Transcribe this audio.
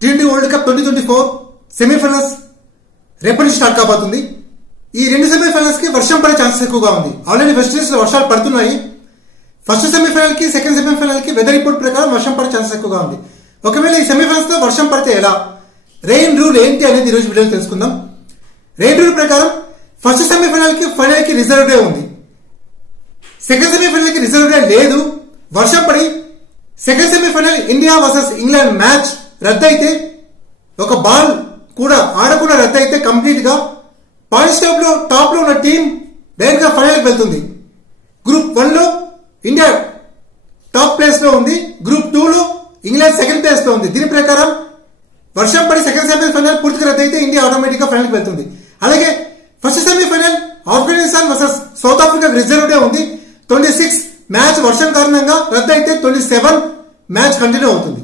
T20 world cup 2024 semifinals రేపటి నుంచి start కాబోతుంది. ఈ రెండు సెమీఫైనల్స్ కి వర్షం పడే ఛాన్సెస్ ఎక్కువగా ఉంది. ఆల్రెడీ వెస్టిండీస్ లో వర్షాలు పడుతున్నాయి. ఫస్ట్ సెమీఫైనల్ కి సెకండ్ సెమీఫైనల్ కి వెదర్ రిపోర్ట్ ప్రకారం వర్షం పడే ఛాన్సెస్ ఎక్కువగా ఉంది. ఒకవేళ ఈ సెమీఫైనల్స్ లో వర్షం పడితే ఎలా, రెయిన్ రూల్ ఏంటి అనేది ఈ రోజు వీడియోలో తెలుసుకుందాం. రెయిన్ రూల్ ప్రకారం ఫస్ట్ సెమీఫైనల్ కి ఫైనల్ కి రిజర్వ్ డే ఉంది. సెకండ్ సెమీఫైనల్ కి రిజర్వ్ డే లేదు. వర్షం పడి second semifinal India versus England match రద్దయితే, ఒక బాల్ కూడా ఆడకుండా రద్దయితే కంప్లీట్ గా పాయింట్స్ టాప్ లో ఉన్న టీం డైరెక్ట్ గా ఫైనల్ కి వెళ్తుంది. గ్రూప్ 1 లో ఇండియా టాప్ ప్లేస్ లో ఉంది. గ్రూప్ 2 లో ఇంగ్లాండ్ సెకండ్ ప్లేస్ లో ఉంది. దీని ప్రకారం వర్షం పడి సెకండ్ సెమీఫైనల్ పూర్తిగా రద్దయితే ఇండియా ఆటోమేటిక్ గా ఫైనల్ కి వెళ్తుంది. అలాగే first semi-final Afghanistan versus south Africa reserve day ఉంది. 26 మ్యాచ్ వర్షం కారణంగా రద్దయితే 27 మ్యాచ్ కంటిన్యూ అవుతుంది.